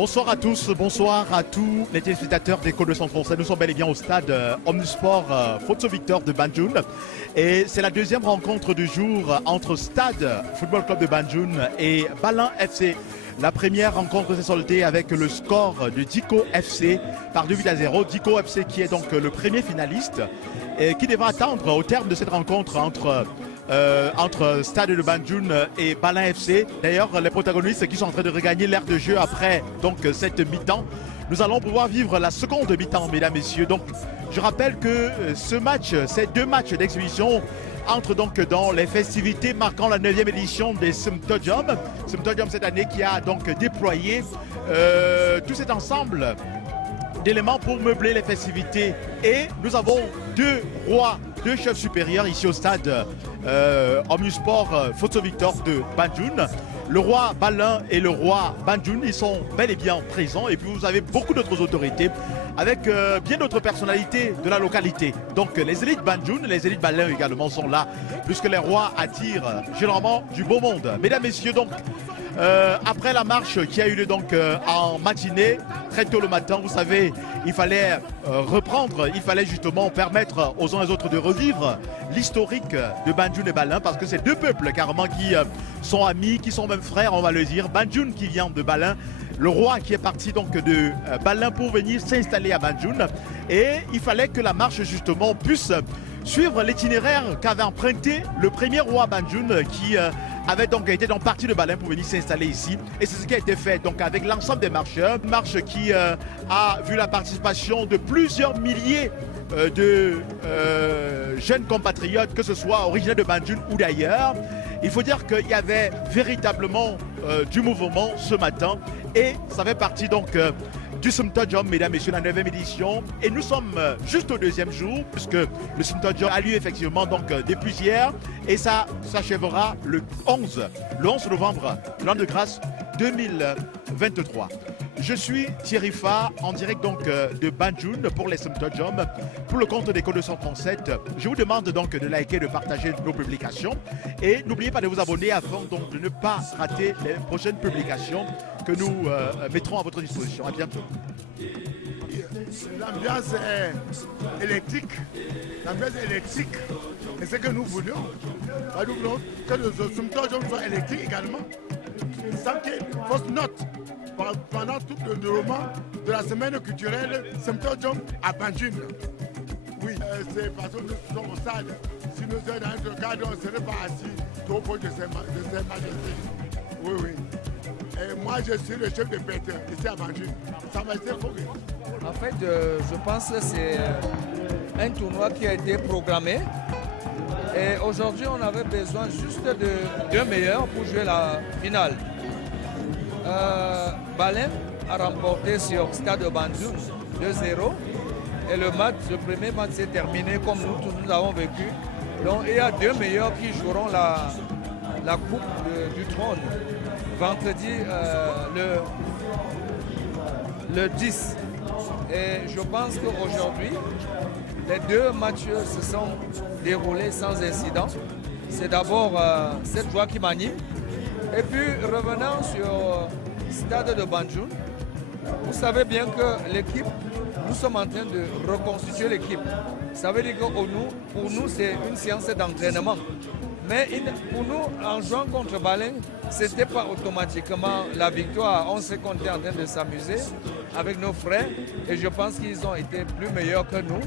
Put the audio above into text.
Bonsoir à tous, bonsoir à tous les téléspectateurs d'Écho de Centre Français. Nous sommes bel et bien au stade Omnisport Photo Victor de Banjul. Et c'est la deuxième rencontre du jour entre Stade Football Club de Banjul et Balin FC. La première rencontre s'est soldée avec le score de Diko FC par 2-0. Diko FC qui est donc le premier finaliste et qui devra attendre au terme de cette rencontre entre Stade de Banjul et Balin FC. D'ailleurs, les protagonistes qui sont en train de regagner l'aire de jeu après donc cette mi-temps. Nous allons pouvoir vivre la seconde mi-temps, mesdames, messieurs. Donc, je rappelle que ce match, ces deux matchs d'exhibition entrent donc dans les festivités marquant la 9e édition des Symtodium. Symtodium cette année qui a donc déployé tout cet ensemble d'éléments pour meubler les festivités. Et nous avons deux rois, deux chefs supérieurs ici au stade Omnisport Photo Victor de Banjul. Le roi Balin et le roi Banjul, ils sont bel et bien présents. Et puis vous avez beaucoup d'autres autorités avec bien d'autres personnalités de la localité. Donc les élites Banjul, les élites Balin également sont là, puisque les rois attirent généralement du beau monde. Mesdames, messieurs, donc après la marche qui a eu lieu donc en matinée, très tôt le matin, vous savez, il fallait reprendre, il fallait justement permettre aux uns et aux autres de revivre l'historique de Banjul et Balin, parce que c'est deux peuples carrément qui sont amis, qui sont même frères, on va le dire. Banjul qui vient de Balin, le roi qui est parti donc de Balin pour venir s'installer à Banjul, et il fallait que la marche justement puisse suivre l'itinéraire qu'avait emprunté le premier roi Banjul qui avait donc été dans partie de Balin pour venir s'installer ici. Et c'est ce qui a été fait donc avec l'ensemble des marcheurs. Une marche qui a vu la participation de plusieurs milliers de jeunes compatriotes, que ce soit originaires de Banjul ou d'ailleurs. Il faut dire qu'il y avait véritablement du mouvement ce matin et ça fait partie donc du Symtodium, mesdames, messieurs, la 9e édition. Et nous sommes juste au deuxième jour, puisque le Symtodium a lieu effectivement donc depuis hier. Et ça s'achèvera le 11 novembre, l'an de grâce 2023. Je suis Thierry Fa, en direct donc de Banjul pour les Symtodium, pour le compte d'Écho 237. Je vous demande donc de liker, de partager nos publications. Et n'oubliez pas de vous abonner afin donc de ne pas rater les prochaines publications que nous mettrons à votre disposition. À bientôt. L'ambiance est électrique. L'ambiance est électrique. Et c'est ce que nous voulions. Nous voulons que le Symtodium soit électrique également. Sans qu'il y ait une fausse note pendant tout le roman de la semaine culturelle Symtodium à Banjul. Oui, c'est parce que nous sommes au stade. Si nous étions dans notre cadre, on ne serait pas assis trop proche de ses majestés. Oui, oui. Et moi, je suis le chef de fête ici à Banjul. Ça m'a été faux. En fait, je pense que c'est un tournoi qui a été programmé. Et aujourd'hui, on avait besoin juste de deux meilleurs pour jouer la finale. Balin a remporté sur Stade de Banjul 2-0. Et le premier match s'est terminé comme nous avons vécu. Donc il y a deux meilleurs qui joueront la coupe du trône vendredi le 10. Et je pense qu'aujourd'hui, les deux matchs se sont déroulés sans incident. C'est d'abord cette joie qui m'anime. Et puis revenant sur Stade de Banjul, vous savez bien que l'équipe, nous sommes en train de reconstituer l'équipe. Ça veut dire que pour nous, c'est une séance d'entraînement. Mais pour nous, en jouant contre Balin, ce n'était pas automatiquement la victoire. On sait qu'on était en train de s'amuser avec nos frères et je pense qu'ils ont été plus meilleurs que nous.